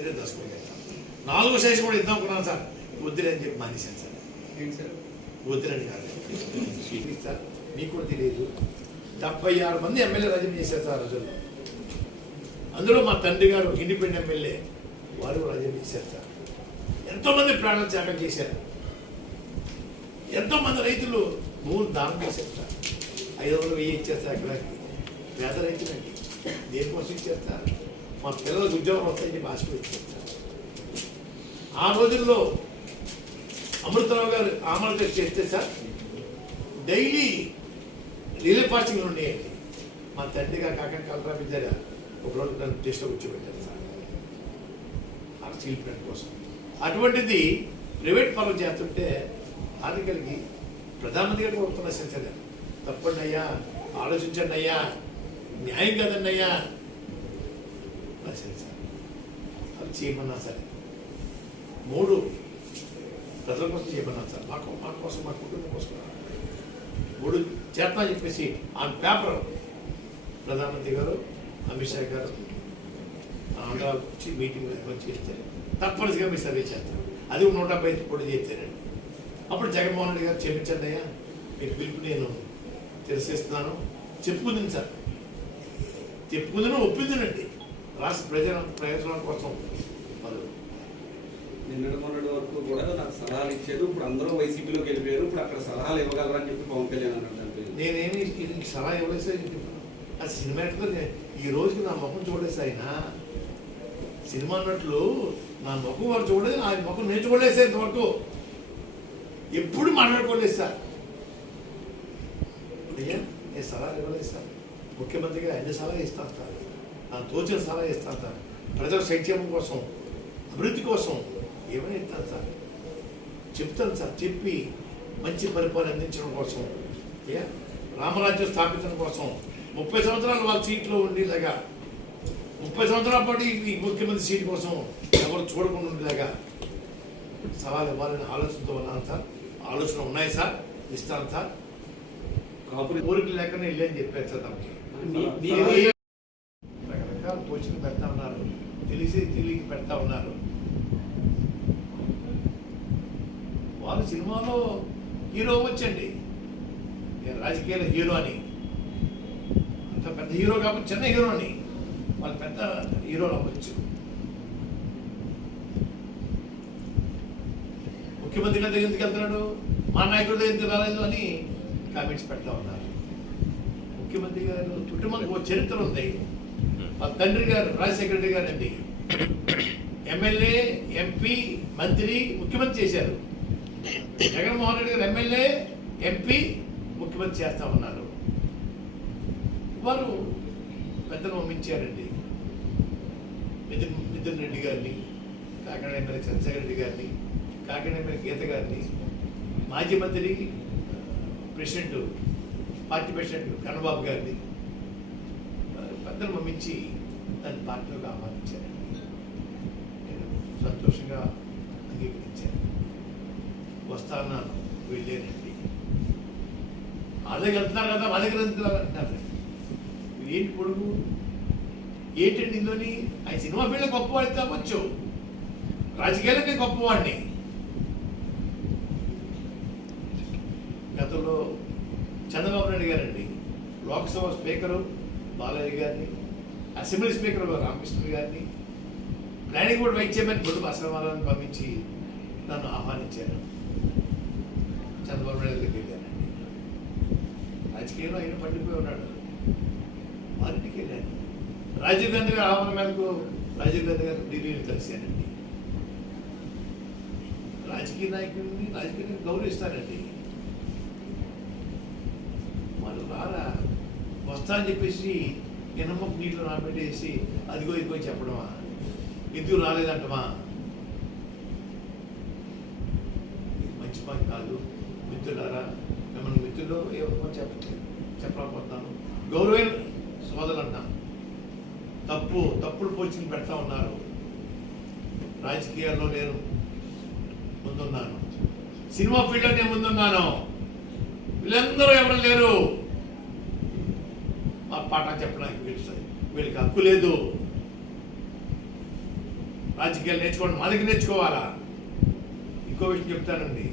చర్య దర్శకులు 4వ సెషన్ కూడా ఇద్దాం అనుకున్నాను సార్, వద్దులని చెప్పి మానేశాను సార్. వద్దులని కాదు సార్, మీకు కూడా తెలియదు, 76 మంది ఎమ్మెల్యే రాజీనామా చేశారు సార్ రోజుల్లో. అందులో మా తండ్రి గారు ఇండిపెండెంట్ ఎమ్మెల్యే, వారు రాజీనామా చేశారు సార్. ఎంతోమంది ప్రాణాలు త్యాగం చేశారు, ఎంతోమంది రైతులు భూములు దానం చేశారు సార్. 500 1000 ఇచ్చారు సార్ ఎకరాకి, పేద రైతులండి. దేనికోసం ఇచ్చారు సార్? మా పిల్లలకు ఉద్యోగం వస్తాయని భాషకు ఇచ్చారు సార్. ఆ రోజుల్లో అమృతరావు గారు ఆమరణ చేస్తే సార్ డైలీ రిలే ఫాస్టింగ్లు ఉండేయండి. మా తండ్రిగా కాక కలరా విద్యారా ఒక రోజు నన్ను టెస్ట్లో కూర్చోబెట్టారు సార్ ఆ స్టీల్ ప్లాంట్ కోసం. అటువంటిది ప్రైవేట్ పనులు చేస్తుంటే ఆర్థికలకి ప్రధానమంత్రి గారు కోరుతున్న సెన్సర్ తప్పండి అయ్యా, ఆలోచించండి అయ్యా, న్యాయం కాదండి అయ్యా సార్. అది చేయమన్నా సరే 3 ప్రజల కోసం చేయమన్నాను సార్, మా కోసం మా కుటుంబం కోసం 3 చేస్తా చెప్పేసి ఆన్ పేపర్ ప్రధానమంత్రి గారు అమిత్ షా గారు ఆంధ్ర వచ్చి మీటింగ్ వచ్చి చేస్తే తప్పనిసరిగా మీరు సర్వే చేస్తారు. అది 175 కోట్లు చేస్తారండి. అప్పుడు జగన్మోహన్ రెడ్డి గారు క్షమించండి అయ్యా, మీరు పిలుపు నేను తెలిసేస్తున్నాను చెప్పుకుంది సార్, చెప్పుకుందని ఒప్పిందనండి రాష్ట్ర ప్రయోజనాల కోసం. నిన్నటి మొన్నటి వరకు కూడా నాకు సలహాలు ఇచ్చారు, ఇప్పుడు అందరూ వైసీపీలోకి వెళ్ళిపోయారు, ఇప్పుడు అక్కడ సలహాలు ఇవ్వగలరని చెప్పి పవన్ కళ్యాణ్ అన్నట్టు. నేనేమి సలహా ఇవ్వలేదు సార్. అది సినిమా ఈ రోజుకి నా ముఖం చూడలేదు సార్. ఆయన సినిమా అన్నట్లు నా ముఖం వారు చూడలేదు, ఆయన ముఖం నేను చూడలేదు సార్ ఇంతవరకు, ఎప్పుడు మాట్లాడుకోలేదు సార్. అయ్యా నేను సలహా ఇవ్వలేదు సార్. ముఖ్యమంత్రిగా అన్ని సలహా ఇస్తాను సార్, నాకు తోచిన సలహా ఇస్తాను సార్. ప్రజల సంక్షేమం కోసం, అభివృద్ధి కోసం ఏమైనా ఇస్తాను సార్, చెప్తాను సార్. చెప్పి మంచి పరిపాలన అందించడం కోసం, రామరాజ్యం స్థాపించడం కోసం, 30 సంవత్సరాలు వాళ్ళ సీట్లో ఉండేలాగా, 30 సంవత్సరాల పాటు ఈ ముఖ్యమంత్రి సీట్ కోసం ఎవరు చూడకుండా ఉండేలాగా సవాలు ఇవ్వాలని ఆలోచనతో ఉన్నాను సార్. ఆలోచన ఉన్నాయి సార్, ఇస్తాను సార్. కోరికలు లేకుండా వెళ్ళని చెప్పారు సార్. తమకి రకరకాల కోచింగ్ పెడతా ఉన్నారు, తెలియక పెడతా ఉన్నారు. వాళ్ళు సినిమాలో హీరో అవ్వచ్చండి, నేను రాజకీయాల హీరో అని, అంత పెద్ద హీరో కాబట్టి చిన్న హీరో అని, వాళ్ళు పెద్ద హీరోలు అవ్వచ్చు. ముఖ్యమంత్రి గారి ఎందుకు వెళ్తున్నాడు, మా నాయకుడు ఎందుకు రాలేదు అని కామెంట్స్ పెడతా ఉన్నారు. ముఖ్యమంత్రి గారు కుటుంబానికి ఒక చరిత్ర ఉంది. వాళ్ళ తండ్రి గారు రాజశేఖర రెడ్డి గారు అండి ఎమ్మెల్యే, ఎంపీ, మంత్రి, ముఖ్యమంత్రి చేశారు. జగన్మోహన్ రెడ్డి గారు ఎమ్మెల్యే, ఎంపీ, ముఖ్యమంత్రి చేస్తా ఉన్నారు. వారు పెద్దలు పంపించారండి. మిథున్ రెడ్డి గారిని, కాకినాడ ఎమ్మెల్యే చంద్రశేఖర రెడ్డి గారిని, కాకినాడ ఎమ్మెల్యే గీత గారిని, మాజీ మంత్రి ప్రెసిడెంట్, పార్టీ ప్రెసిడెంట్ కన్నబాబు గారిని పెద్దలు పంపించి దాన్ని పార్టీలోకి ఆహ్వానించారండి. నేను సంతోషంగా అంగీకరించాను. వస్తాను వెళ్ళానండి. అదే వెళ్తున్నారు కదా, మా దగ్గర అంటున్నారు. ఏంటి పొడుగు ఏంటండి ఇందులోని? ఆయన సినిమా ఫీల్డ్ గొప్పవాడిని కావచ్చు, రాజకీయాలు నేను గొప్పవాడిని. గతంలో చంద్రబాబు నాయుడు గారండి లోక్సభ స్పీకరు బాలయ్య గారిని, అసెంబ్లీ స్పీకర్ రామకృష్ణ గారిని, ప్లానింగ్ బోర్డు వైస్ చైర్మన్ బొడ్డు బసవరామారావుని పంపించి నన్ను ఆహ్వానించాను. చంద్రబాబు నాయుడు దగ్గరికి వెళ్ళానండి. రాజకీయంలో ఆయన పండిపోయి ఉన్నాడు, వారింటికి వెళ్ళాను. రాజీవ్ గాంధీ గారి ఆహ్వానం మేరకు రాజీవ్ గాంధీ గారు ఢిల్లీని కలిశానండి. రాజకీయ నాయకుడిని రాజకీయాన్ని గౌరవిస్తానండి. వాళ్ళు రారా, వస్తా అని చెప్పేసి ఎనమ్మకు నీటిలో నానబెట్టేసి అదిగో ఇదిగో చెప్పడమా, ఎందుకు రాలేదంటమా, ఇది మంచి పని కాదు. మిత్రులారా, మిమ్మల్ని మిత్రులు ఎవరికో చెప్పలేకపోతున్నాను. గౌరవైన సోదరులు అన్నా, తప్పుడు పోస్టింగ్ పెడతా ఉన్నారు. రాజకీయాల్లో నేను ముందున్నాను, సినిమా ఫీల్డ్లో నేను ముందున్నాను. వీళ్ళందరూ ఎవరు లేరు మా పాఠం చెప్పడానికి. వీళ్ళకి హక్కు లేదు. రాజకీయాలు నేర్చుకోండి, మా దగ్గర నేర్చుకోవాలా. ఇంకో విషయం చెప్తానండి,